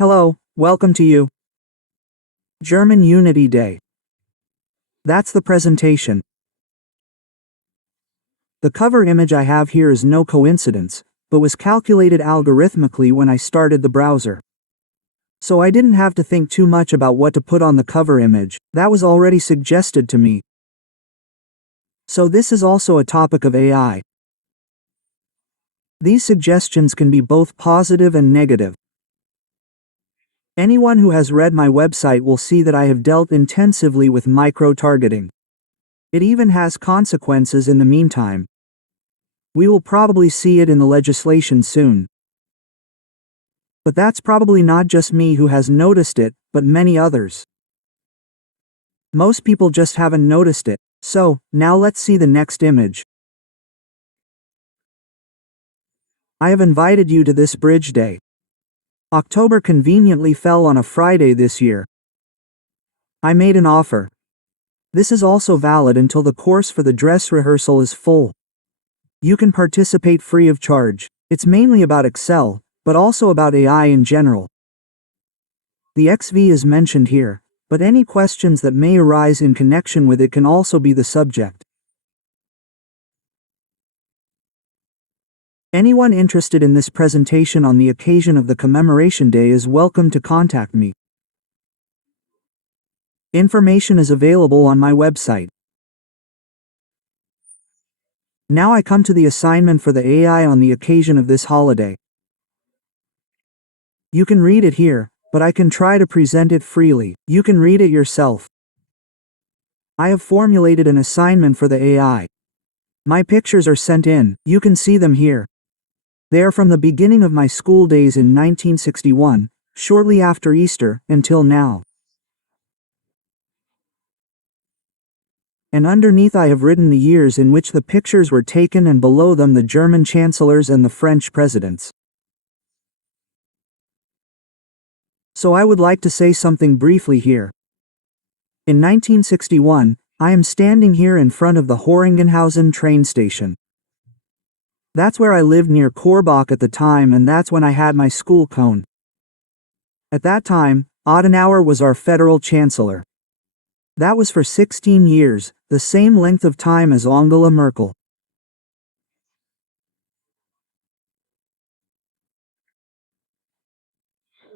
Hello, welcome to you. German Unity Day. That's the presentation. The cover image I have here is no coincidence, but was calculated algorithmically when I started the browser. So I didn't have to think too much about what to put on the cover image, that was already suggested to me. So this is also a topic of AI. These suggestions can be both positive and negative. Anyone who has read my website will see that I have dealt intensively with micro-targeting. It even has consequences in the meantime. We will probably see it in the legislation soon. But that's probably not just me who has noticed it, but many others. Most people just haven't noticed it. So, now let's see the next image. I have invited you to this bridge day. October conveniently fell on a Friday this year. I made an offer. This is also valid until the course for the dress rehearsal is full. You can participate free of charge. It's mainly about Excel, but also about AI in general. The XV is mentioned here, but any questions that may arise in connection with it can also be the subject. Anyone interested in this presentation on the occasion of the commemoration day is welcome to contact me. Information is available on my website. Now I come to the assignment for the AI on the occasion of this holiday. You can read it here, but I can try to present it freely. You can read it yourself. I have formulated an assignment for the AI. My pictures are sent in, you can see them here. They are from the beginning of my school days in 1961, shortly after Easter, until now. And underneath I have written the years in which the pictures were taken and below them the German chancellors and the French presidents. So I would like to say something briefly here. In 1961, I am standing here in front of the Horingenhausen train station. That's where I lived near Korbach at the time, and that's when I had my school cone. At that time, Adenauer was our federal chancellor. That was for 16 years, the same length of time as Angela Merkel.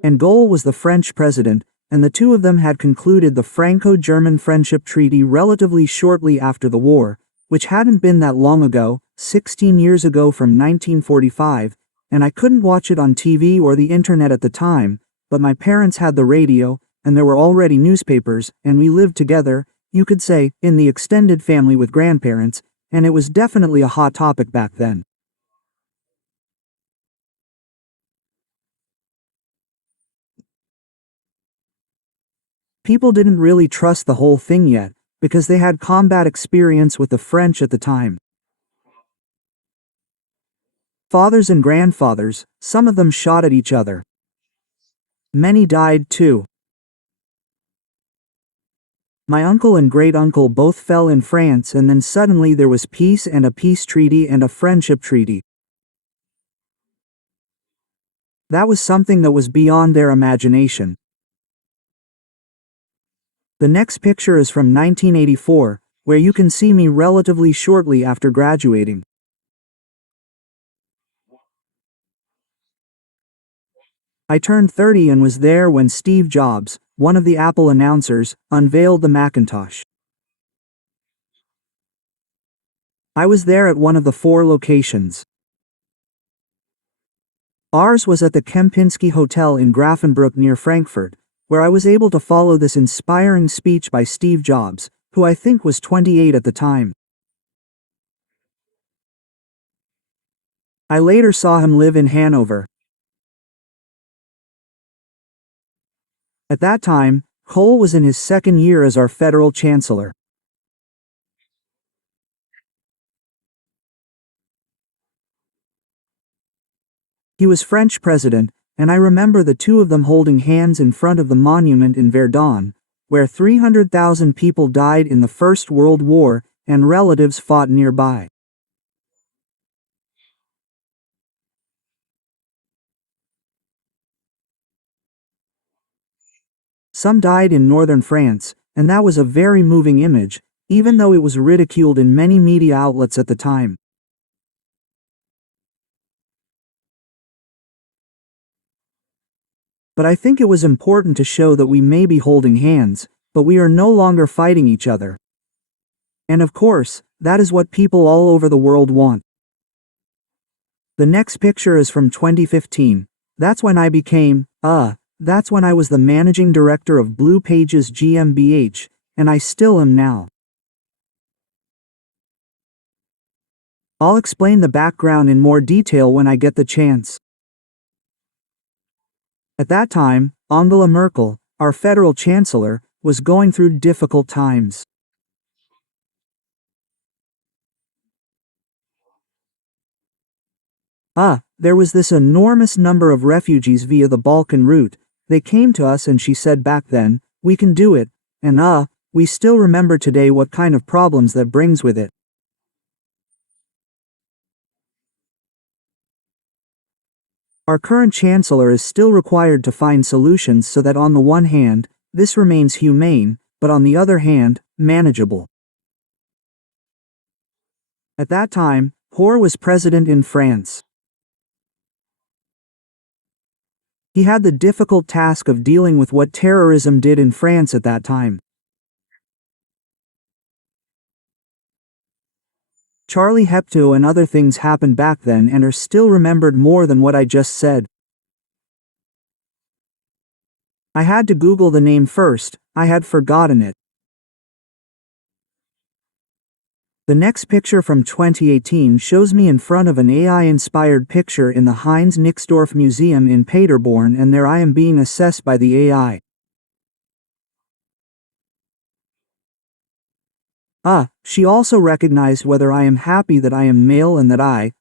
And Gaulle was the French president, and the two of them had concluded the Franco-German Friendship Treaty relatively shortly after the war, which hadn't been that long ago, 16 years ago from 1945, and I couldn't watch it on TV or the internet at the time, but my parents had the radio, and there were already newspapers, and we lived together, you could say, in the extended family with grandparents, and it was definitely a hot topic back then. People didn't really trust the whole thing yet, because they had combat experience with the French at the time. Fathers and grandfathers, some of them shot at each other. Many died too. My uncle and great-uncle both fell in France, and then suddenly there was peace and a peace treaty and a friendship treaty. That was something that was beyond their imagination. The next picture is from 1984, where you can see me relatively shortly after graduating. I turned 30 and was there when Steve Jobs, one of the Apple announcers, unveiled the Macintosh. I was there at one of the 4 locations. Ours was at the Kempinski Hotel in Grafenbruck near Frankfurt, where I was able to follow this inspiring speech by Steve Jobs, who I think was 28 at the time. I later saw him live in Hanover. At that time, Kohl was in his 2nd year as our federal chancellor. He was French president, and I remember the two of them holding hands in front of the monument in Verdun, where 300,000 people died in the First World War, and relatives fought nearby. Some died in northern France, and that was a very moving image, even though it was ridiculed in many media outlets at the time. But I think it was important to show that we may be holding hands, but we are no longer fighting each other. And of course, that is what people all over the world want. The next picture is from 2015. That's when I became, that's when I was the managing director of Blue Pages GmbH, and I still am now. I'll explain the background in more detail when I get the chance. At that time, Angela Merkel, our federal chancellor, was going through difficult times. There was this enormous number of refugees via the Balkan route. They came to us and she said back then, we can do it, and we still remember today what kind of problems that brings with it. Our current chancellor is still required to find solutions so that on the one hand, this remains humane, but on the other hand, manageable. At that time, Hoare was president in France. He had the difficult task of dealing with what terrorism did in France at that time. Charlie Hebdo and other things happened back then and are still remembered more than what I just said. I had to Google the name first, I had forgotten it. The next picture from 2018 shows me in front of an AI-inspired picture in the Heinz Nixdorf Museum in Paderborn, and there I am being assessed by the AI. She also recognized whether I am happy that I am male and that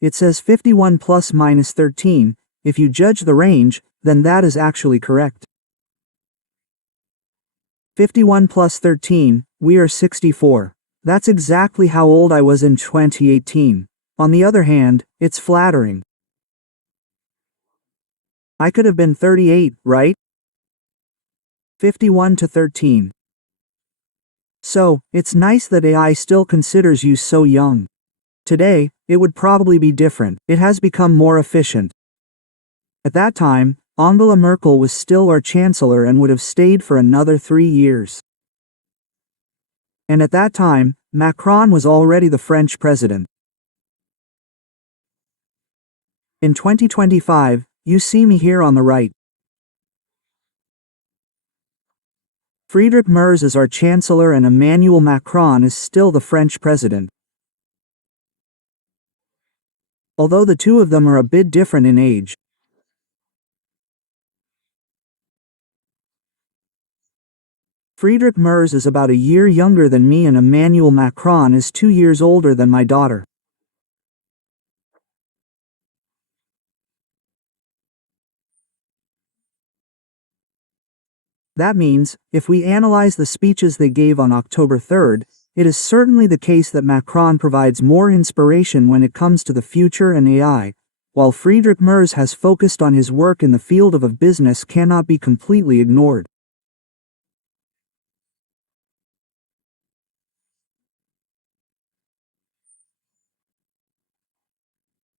it says 51 plus minus 13, if you judge the range, then that is actually correct. 51 plus 13, we are 64. That's exactly how old I was in 2018. On the other hand, it's flattering. I could have been 38, right? 51 to 13. So, it's nice that AI still considers you so young. Today, it would probably be different. It has become more efficient. At that time, Angela Merkel was still our chancellor and would have stayed for another 3 years. And at that time, Macron was already the French president. In 2025, you see me here on the right. Friedrich Merz is our chancellor and Emmanuel Macron is still the French president. Although the two of them are a bit different in age. Friedrich Merz is about a year younger than me and Emmanuel Macron is 2 years older than my daughter. That means, if we analyze the speeches they gave on October 3rd, it is certainly the case that Macron provides more inspiration when it comes to the future and AI, while Friedrich Merz has focused on his work in the field of business cannot be completely ignored.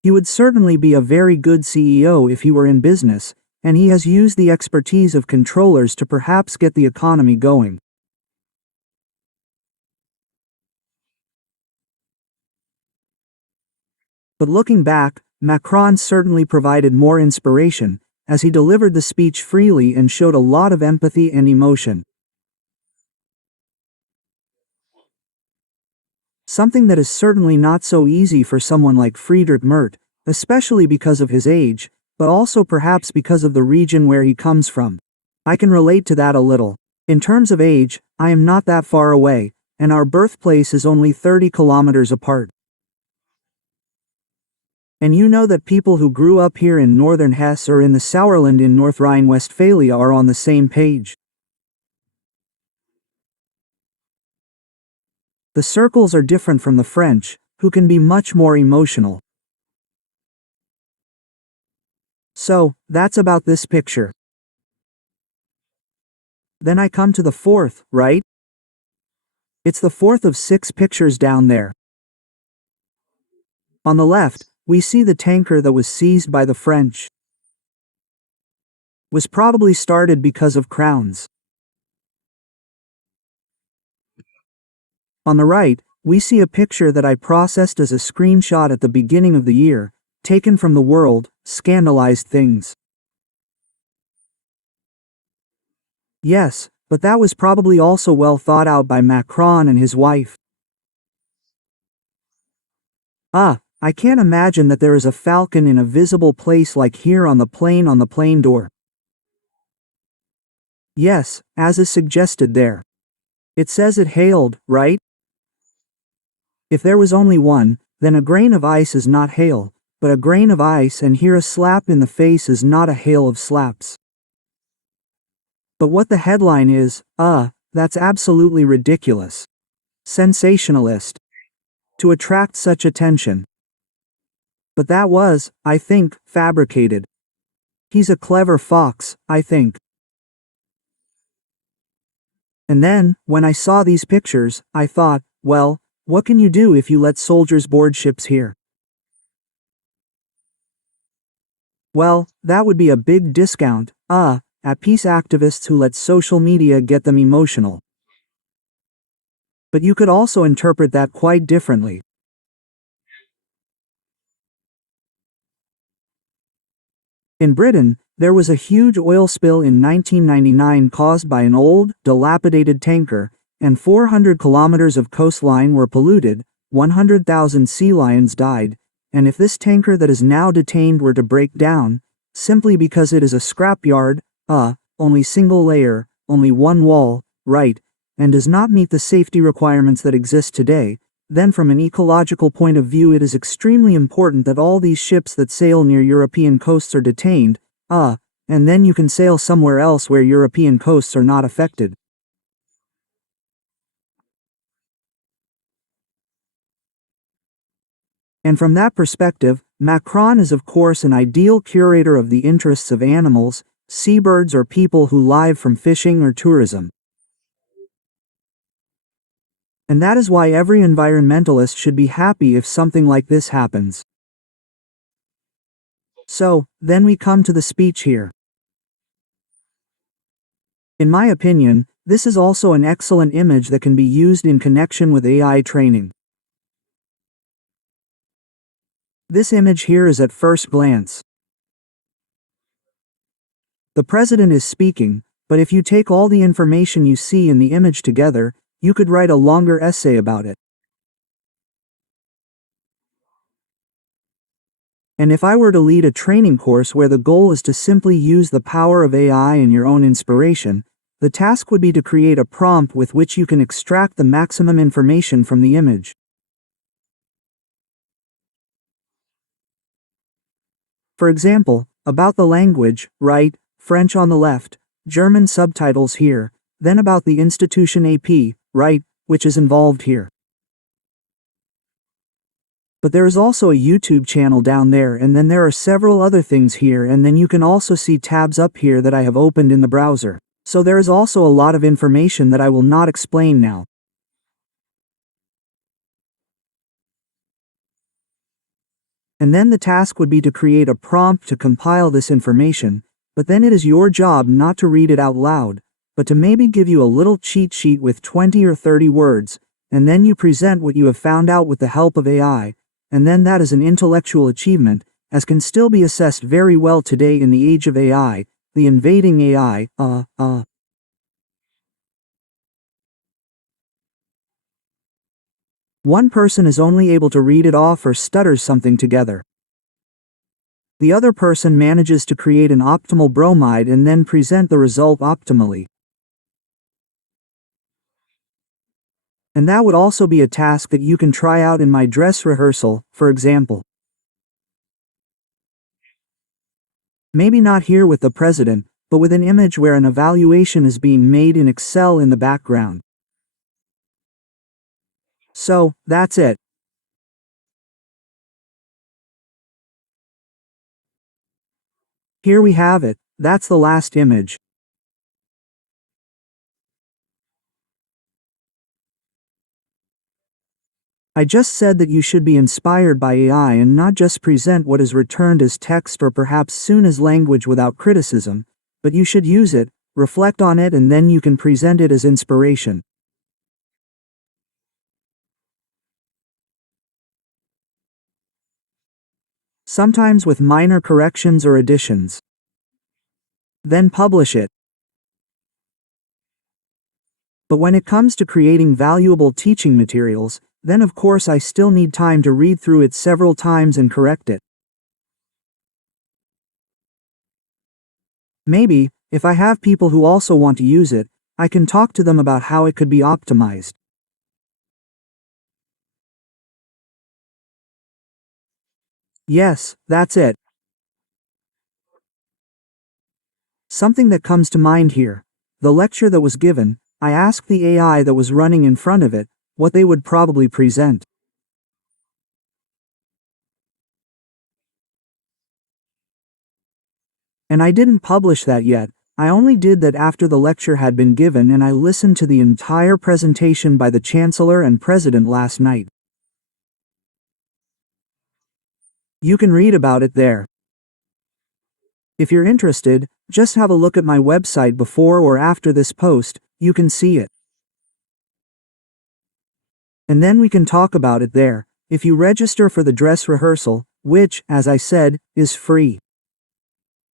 He would certainly be a very good CEO if he were in business, and he has used the expertise of controllers to perhaps get the economy going. But looking back, Macron certainly provided more inspiration, as he delivered the speech freely and showed a lot of empathy and emotion. Something that is certainly not so easy for someone like Friedrich Merz, especially because of his age, but also perhaps because of the region where he comes from. I can relate to that a little. In terms of age, I am not that far away, and our birthplace is only 30 kilometers apart. And you know that people who grew up here in northern Hesse or in the Sauerland in North Rhine-Westphalia are on the same page. The circles are different from the French, who can be much more emotional. So, that's about this picture. Then I come to the fourth, right? It's the fourth of 6 pictures down there. On the left, we see the tanker that was seized by the French. Was probably started because of crowns. On the right, we see a picture that I processed as a screenshot at the beginning of the year, taken from the world, scandalized things. Yes, but that was probably also well thought out by Macron and his wife. I can't imagine that there is a falcon in a visible place like here on the plane door. Yes, as is suggested there. It says it hailed, right? If there was only one, then a grain of ice is not hail, but a grain of ice, and here a slap in the face is not a hail of slaps. But what the headline is, that's absolutely ridiculous. Sensationalist. To attract such attention. But that was, I think, fabricated. He's a clever fox, I think. And then, when I saw these pictures, I thought, well, what can you do if you let soldiers board ships here? Well, that would be a big discount, at peace activists who let social media get them emotional. But you could also interpret that quite differently. In Britain, there was a huge oil spill in 1999 caused by an old, dilapidated tanker, and 400 kilometers of coastline were polluted, 100,000 sea lions died, and if this tanker that is now detained were to break down, simply because it is a scrapyard, only single layer, only one wall, right, and does not meet the safety requirements that exist today, then from an ecological point of view it is extremely important that all these ships that sail near European coasts are detained, and then you can sail somewhere else where European coasts are not affected. And from that perspective, Macron is of course an ideal curator of the interests of animals, seabirds or people who live from fishing or tourism. And that is why every environmentalist should be happy if something like this happens. So, then we come to the speech here. In my opinion, this is also an excellent image that can be used in connection with AI training. This image here is at first glance. The president is speaking, but if you take all the information you see in the image together, you could write a longer essay about it. And if I were to lead a training course where the goal is to simply use the power of AI and your own inspiration, the task would be to create a prompt with which you can extract the maximum information from the image. For example, about the language, right, French on the left, German subtitles here, then about the institution AP, right, which is involved here. But there is also a YouTube channel down there, and then there are several other things here, and then you can also see tabs up here that I have opened in the browser. So there is also a lot of information that I will not explain now. And then the task would be to create a prompt to compile this information, but then it is your job not to read it out loud, but to maybe give you a little cheat sheet with 20 or 30 words, and then you present what you have found out with the help of AI, and then that is an intellectual achievement, as can still be assessed very well today in the age of AI, the invading AI, One person is only able to read it off or stutters something together. The other person manages to create an optimal bromide and then present the result optimally. And that would also be a task that you can try out in my dress rehearsal, for example. Maybe not here with the president, but with an image where an evaluation is being made in Excel in the background. So, that's it. Here we have it, that's the last image. I just said that you should be inspired by AI and not just present what is returned as text or perhaps soon as language without criticism, but you should use it, reflect on it, and then you can present it as inspiration. Sometimes with minor corrections or additions. Then publish it. But when it comes to creating valuable teaching materials, then of course I still need time to read through it several times and correct it. Maybe, if I have people who also want to use it, I can talk to them about how it could be optimized. Yes, that's it. Something that comes to mind here. The lecture that was given, I asked the AI that was running in front of it what they would probably present. And I didn't publish that yet. I only did that after the lecture had been given and I listened to the entire presentation by the Chancellor and President last night. You can read about it there. If you're interested, just have a look at my website before or after this post, you can see it. And then we can talk about it there, if you register for the dress rehearsal, which, as I said, is free.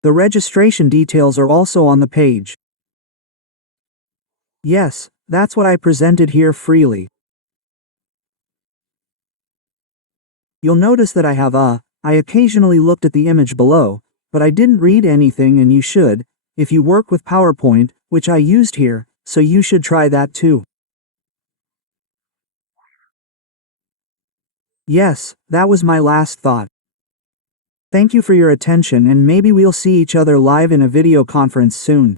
The registration details are also on the page. Yes, that's what I presented here freely. You'll notice that I occasionally looked at the image below, but I didn't read anything, and you should, if you work with PowerPoint, which I used here, so you should try that too. Yes, that was my last thought. Thank you for your attention, and maybe we'll see each other live in a video conference soon.